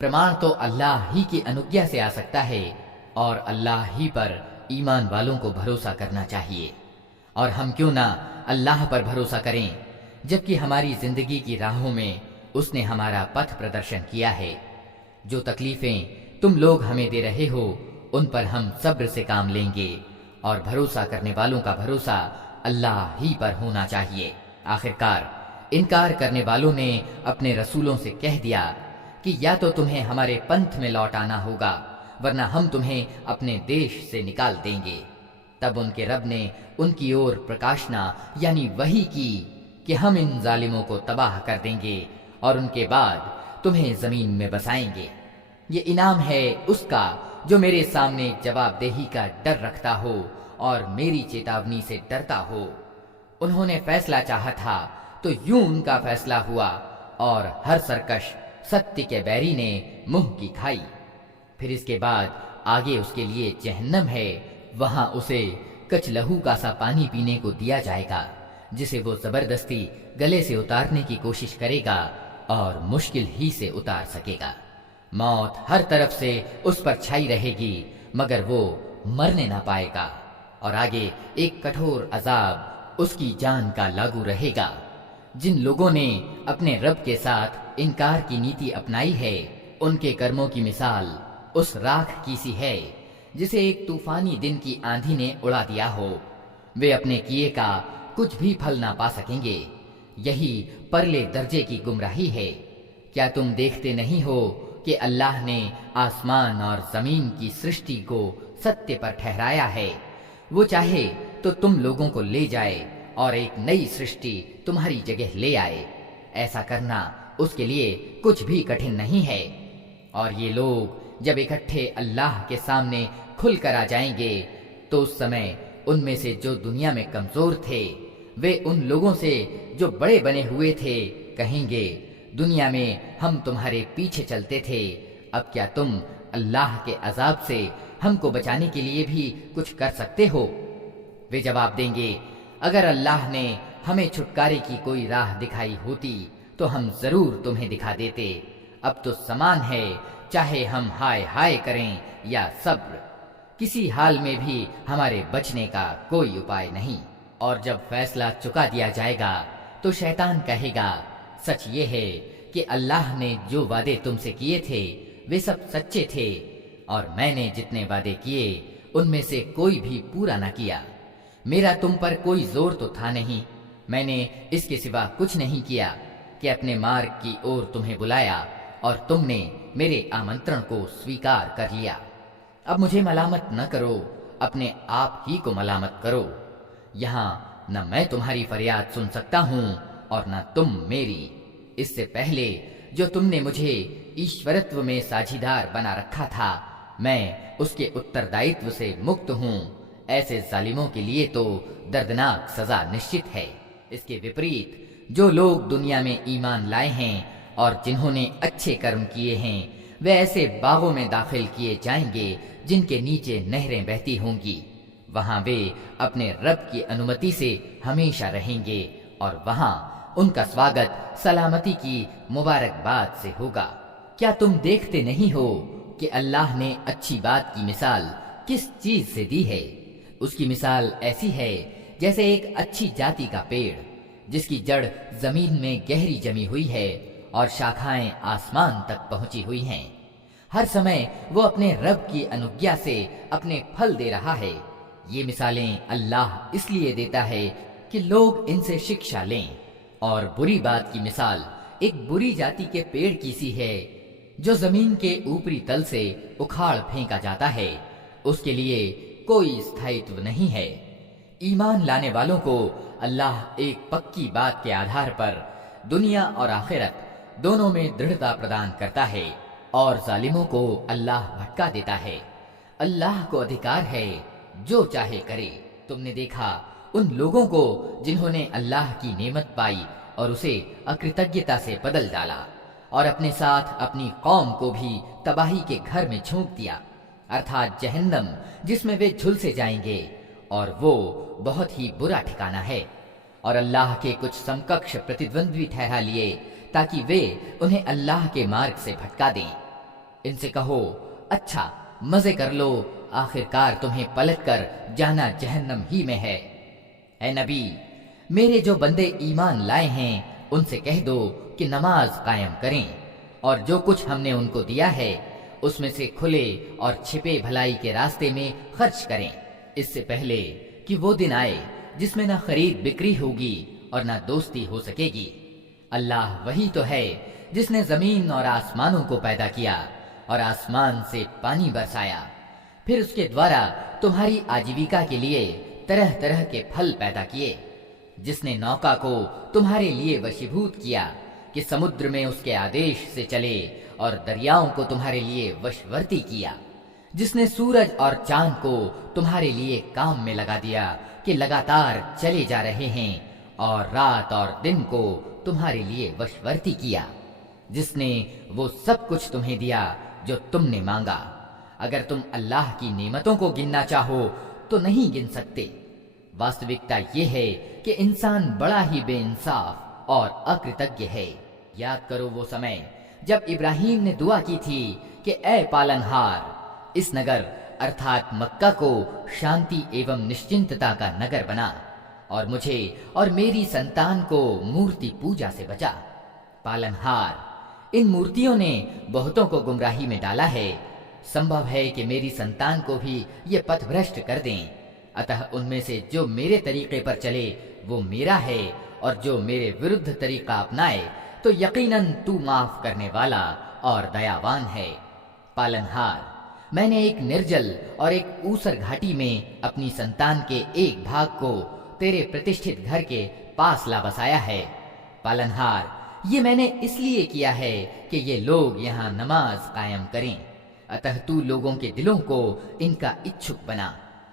प्रमाण तो अल्लाह ही की अनुज्ञा से आ सकता है, और अल्लाह ही पर ईमान वालों को भरोसा करना चाहिए। और हम क्यों ना अल्लाह पर भरोसा करें जबकि हमारी जिंदगी की राहों में उसने हमारा पथ प्रदर्शन किया है। जो तकलीफें तुम लोग हमें दे रहे हो उन पर हम सब्र से काम लेंगे, और भरोसा करने वालों का भरोसा अल्लाह ही पर होना चाहिए। आखिरकार انکار کرنے والوں نے اپنے رسولوں سے کہہ دیا کہ یا تو تمہیں ہمارے پنتھ میں لوٹ آنا ہوگا ورنہ ہم تمہیں اپنے دیش سے نکال دیں گے۔ تب ان کے رب نے ان کی اور پرکاشنا یعنی وحی کی کہ ہم ان ظالموں کو تباہ کر دیں گے اور ان کے بعد تمہیں زمین میں بسائیں گے۔ یہ انعام ہے اس کا جو میرے سامنے جواب دہی کا ڈر رکھتا ہو اور میری چیتاونی سے ڈرتا ہو۔ انہوں نے فیصلہ چاہا تھا تو یوں ان کا فیصلہ ہوا، اور ہر سرکش ستیہ کے بیری نے منہ کی کھائی۔ پھر اس کے بعد آگے اس کے لیے جہنم ہے، وہاں اسے کچ لہو کا سا پانی پینے کو دیا جائے گا جسے وہ زبردستی گلے سے اتارنے کی کوشش کرے گا اور مشکل ہی سے اتار سکے گا۔ موت ہر طرف سے اس پر چھائی رہے گی مگر وہ مرنے نہ پائے گا، اور آگے ایک کٹھور عذاب اس کی جان کا لاگو رہے گا۔ جن لوگوں نے اپنے رب کے ساتھ انکار کی نیتی اپنائی ہے ان کے کرموں کی مثال اس راکھ کی سی ہے جسے ایک طوفانی دن کی آندھی نے اڑا دیا ہو۔ وہ اپنے کیے کا کچھ بھی پھل نہ پا سکیں گے۔ یہی پرلے درجے کی گمراہی ہے۔ کیا تم دیکھتے نہیں ہو کہ اللہ نے آسمان اور زمین کی سرشٹی کو ستیہ پر ٹھہرایا ہے؟ وہ چاہے تو تم لوگوں کو لے جائے اور ایک نئی سرشٹی تمہاری جگہ لے آئے۔ ایسا کرنا اس کے لیے کچھ بھی کٹھن نہیں ہے۔ اور یہ لوگ جب اکٹھے اللہ کے سامنے کھل کر آ جائیں گے تو اس سمے ان میں سے جو دنیا میں کمزور تھے وہ ان لوگوں سے جو بڑے بنے ہوئے تھے کہیں گے دنیا میں ہم تمہارے پیچھے چلتے تھے، اب کیا تم اللہ کے عذاب سے ہم کو بچانے کے لیے بھی کچھ کر سکتے ہو؟ وہ جواب دیں گے اگر اللہ نے ہمیں چھٹکارے کی کوئی راہ دکھائی ہوتی تو ہم ضرور تمہیں دکھا دیتے۔ اب تو سمان ہے، چاہے ہم ہائے ہائے کریں یا صبر، کسی حال میں بھی ہمارے بچنے کا کوئی اپائے نہیں۔ اور جب فیصلہ چکا دیا جائے گا تو شیطان کہے گا سچ یہ ہے کہ اللہ نے جو وعدے تم سے کیے تھے وہ سب سچے تھے، اور میں نے جتنے وعدے کیے ان میں سے کوئی بھی پورا نہ کیا۔ میرا تم پر کوئی زور تو تھا نہیں، میں نے اس کے سوا کچھ نہیں کیا کہ اپنے مارگ کی اور تمہیں بلایا اور تم نے میرے آمنترن کو سویکار کر لیا۔ اب مجھے ملامت نہ کرو، اپنے آپ ہی کو ملامت کرو۔ یہاں نہ میں تمہاری فریاد سن سکتا ہوں اور نہ تم میری۔ اس سے پہلے جو تم نے مجھے ایشورتو میں ساجھیدار بنا رکھا تھا میں اس کے اتردائتو سے مکت ہوں۔ ایسے ظالموں کے لیے تو دردناک سزا نشچت ہے۔ اس کے وپریت جو لوگ دنیا میں ایمان لائے ہیں اور جنہوں نے اچھے کرم کیے ہیں وہ ایسے باغوں میں داخل کیے جائیں گے جن کے نیچے نہریں بہتی ہوں گی۔ وہاں وہ اپنے رب کی انمتی سے ہمیشہ رہیں گے اور وہاں ان کا سواگت سلامتی کی مبارکباد سے ہوگا۔ کیا تم دیکھتے نہیں ہو کہ اللہ نے اچھی بات کی مثال کس چیز سے دی ہے؟ اس کی مثال ایسی ہے جیسے ایک اچھی جاتی کا پیڑ جس کی جڑ زمین میں گہری جمی ہوئی ہے اور شاخائیں آسمان تک پہنچی ہوئی ہیں۔ ہر سمے وہ اپنے رب کی انگیا سے اپنے پھل دے رہا ہے۔ یہ مثالیں اللہ اس لیے دیتا ہے کہ لوگ ان سے شکشا لیں۔ اور بری بات کی مثال ایک بری جاتی کے پیڑ کی سی ہے جو زمین کے اوپری تل سے اکھاڑ پھینکا جاتا ہے، اس کے لیے کوئی استھائیتو نہیں ہے۔ ایمان لانے والوں کو اللہ ایک پکی بات کے آدھار پر دنیا اور آخرت دونوں میں دڑھتا پردان کرتا ہے، اور ظالموں کو اللہ بھٹکا دیتا ہے۔ اللہ کو ادھیکار ہے جو چاہے کرے۔ تم نے دیکھا ان لوگوں کو جنہوں نے اللہ کی نعمت پائی اور اسے اکرتجتا سے بدل ڈالا اور اپنے ساتھ اپنی قوم کو بھی تباہی کے گھر میں جھونک دیا، ارتھات جہنم جس میں وہ جھلسے جائیں گے، اور وہ بہت ہی برا ٹھکانہ ہے۔ اور اللہ کے کچھ سمککش پرتیدوندوی ٹھہرا لیے تاکہ وہ انہیں اللہ کے مارگ سے بھٹکا دیں۔ ان سے کہو اچھا مزے کر لو، آخرکار تمہیں پلٹ کر جانا جہنم ہی میں ہے۔ اے نبی، میرے جو بندے ایمان لائے ہیں ان سے کہہ دو کہ نماز قائم کریں اور جو کچھ ہم نے ان کو دیا ہے اس میں سے کھلے اور چھپے بھلائی کے راستے میں خرچ کریں، اس سے پہلے کہ وہ دن آئے جس میں نہ خرید بکری ہوگی اور نہ دوستی ہو سکے گی۔ اللہ وہی تو ہے جس نے زمین اور آسمانوں کو پیدا کیا اور آسمان سے پانی برسایا، پھر اس کے دوارا تمہاری آجیویکا کے لیے طرح طرح کے پھل پیدا کیے، جس نے نوکا کو تمہارے لیے وشیبھوت کیا کہ سمندر میں اس کے آدیش سے چلے اور دریاؤں کو تمہارے لیے وشورتی کیا، جس نے سورج اور چاند کو تمہارے لیے کام میں لگا دیا کہ لگاتار چلے جا رہے ہیں، اور رات اور دن کو تمہارے لیے وشورتی کیا، جس نے وہ سب کچھ تمہیں دیا جو تم نے مانگا۔ اگر تم اللہ کی نعمتوں کو گننا چاہو تو نہیں گن سکتے۔ واستوکتا یہ ہے کہ انسان بڑا ہی بے انصاف اور اکرتج્ઞ ہے۔ یاد کرو وہ سمے جب ابراہیم نے دعا کی تھی کہ اے پالنہار، اس نگر ارتھات مکہ کو شانتی ایوم نشچنتتا کا نگر بنا، اور مجھے اور میری سنتان کو مورتی پوجا سے بچا۔ پالنہار، ان مورتیوں نے بہتوں کو گمراہی میں ڈالا ہے، سمبھو ہے کہ میری سنتان کو بھی یہ پتھ بھرشٹ کر دیں، اتہ ان میں سے جو میرے طریقے پر چلے وہ میرا ہے، اور جو میرے وردھ طریقہ اپنائے تو یقیناً تو معاف کرنے والا اور دیاوان ہے۔ پالنہار، میں نے ایک نرجل اور ایک اوسر گھاٹی میں اپنی سنتان کے ایک بھاگ کو تیرے پرتشٹھت گھر کے پاس لا بسایا ہے۔ پالنہار، یہ میں نے اس لیے کیا ہے کہ یہ لوگ یہاں نماز قائم کریں، اتہ تو لوگوں کے دلوں کو ان کا اچھک بنا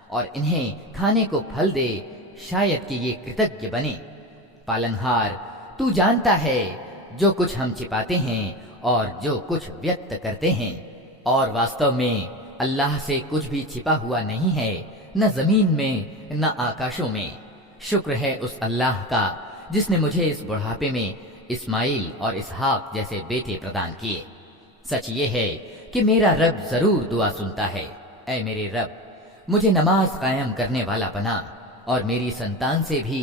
اور انہیں کھانے کو پھل دے، شاید کہ یہ کرتج્ઞ بنے۔ پالنہار، تو جانتا ہے جو کچھ ہم چھپاتے ہیں اور جو کچھ ویکت کرتے ہیں، اور واستو میں اللہ سے کچھ بھی چھپا ہوا نہیں ہے، نہ زمین میں نہ آکاشوں میں۔ شکر ہے اس اللہ کا جس نے مجھے اس بڑھاپے میں اسماعیل اور اسحاق جیسے بیٹے پردان کیے۔ سچ یہ ہے کہ میرا رب ضرور دعا سنتا ہے۔ اے میرے رب، مجھے نماز قائم کرنے والا بنا، اور میری سنتان سے بھی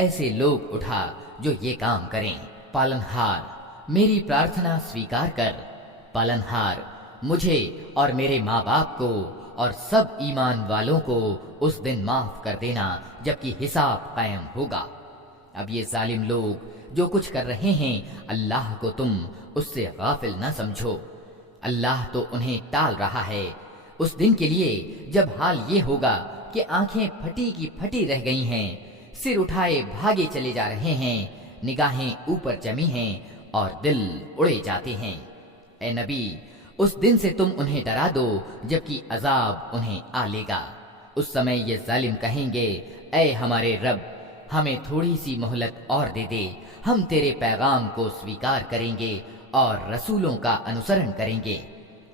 ایسے لوگ اٹھا جو یہ کام کریں۔ پالنہار، میری پرارتھنا سویکار کر۔ پالنہار، مجھے اور میرے ماں باپ کو اور سب ایمان والوں کو اس دن معاف کر دینا جبکہ حساب قائم ہوگا۔ اب یہ ظالم لوگ جو کچھ کر رہے ہیں، اللہ کو تم اس سے غافل نہ سمجھو۔ اللہ تو انہیں ٹال رہا ہے اس دن کے لیے جب حال یہ ہوگا کہ آنکھیں پھٹی کی پھٹی رہ گئی ہیں، سر اٹھائے بھاگے چلے جا رہے ہیں، نگاہیں اوپر جمی ہیں اور دل اڑے جاتے ہیں۔ اے نبی، اس دن سے تم انہیں ڈرا دو جبکہ عذاب انہیں آ لے گا۔ اس سمے یہ ظالم کہیں گے، اے ہمارے رب، ہمیں تھوڑی سی مہلت اور دے دے، ہم تیرے پیغام کو سویکار کریں گے اور رسولوں کا انوسرن کریں گے۔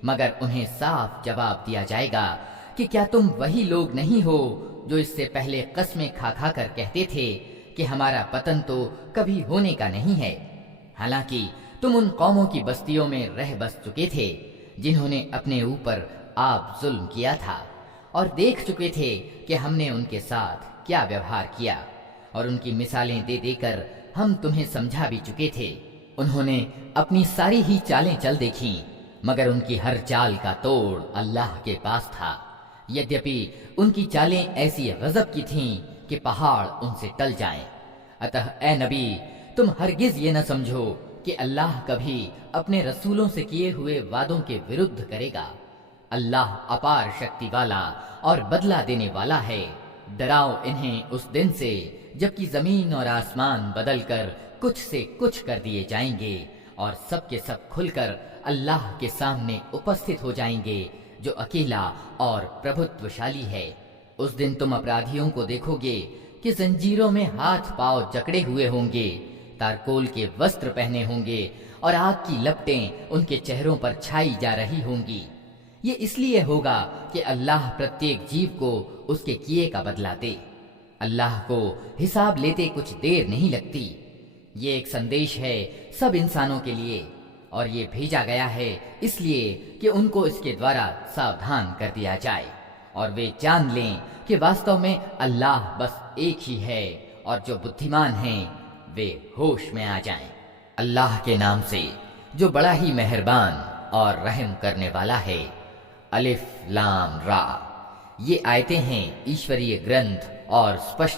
مگر انہیں صاف جواب دیا جائے گا کہ کیا تم وہی لوگ نہیں ہو جو اس سے پہلے قسمیں کھا کھا کر کہتے تھے کہ ہمارا پتن تو کبھی ہونے کا نہیں ہے، حالانکہ تم ان قوموں کی بستیوں میں رہ بس چکے تھے جنہوں نے اپنے اوپر آپ ظلم کیا تھا، اور دیکھ چکے تھے کہ ہم نے ان کے ساتھ کیا ویوہار کیا، اور ان کی مثالیں دے دے کر ہم تمہیں سمجھا بھی چکے تھے۔ انہوں نے اپنی ساری ہی چالیں چل دیکھیں، مگر ان کی ہر چال کا توڑ اللہ کے پاس تھا، یدیپی ان کی چالیں ایسی غضب کی تھیں کہ پہاڑ ان سے ٹل جائیں۔ اتہ اے نبی، تم ہرگز یہ نہ سمجھو کہ اللہ کبھی اپنے رسولوں سے کیے ہوئے وعدوں کے ورد کرے گا۔ اللہ اپار شکتی والا اور بدلہ دینے والا ہے۔ ڈراؤ انہیں اس دن سے جبکہ زمین اور آسمان بدل کر کچھ سے کچھ کر دیے جائیں گے، اور سب کے سب کھل کر اللہ کے سامنے اپستھت ہو جائیں گے جو اکیلا اور پربھتوشالی ہے۔ اس دن تم اپرادھیوں کو دیکھو گے کہ زنجیروں میں ہاتھ پاؤں جکڑے ہوئے ہوں گے، تارکول کے وسطر پہنے ہوں گے، اور آگ کی لپٹیں ان کے چہروں پر چھائی جا رہی ہوں گی۔ یہ اس لیے ہوگا کہ اللہ پرتیک جیو کو اس کے کیے کا بدلہ دے۔ اللہ کو حساب لیتے کچھ دیر نہیں لگتی۔ یہ ایک سندیش ہے سب انسانوں کے لیے، اور یہ بھیجا گیا ہے اس لیے کہ ان کو اس کے دوارا ساودھان کر دیا جائے، اور وہ جان لیں کہ واستو میں اللہ بس ایک ہی ہے، اور جو بدھیمان ہیں وہ ہوش میں آ جائیں۔ اللہ کے نام سے جو بڑا ہی مہربان اور رحم کرنے والا ہے۔ الف لام را، یہ آیتیں ہیں ایشوریہ گرنتھ اور سپشٹ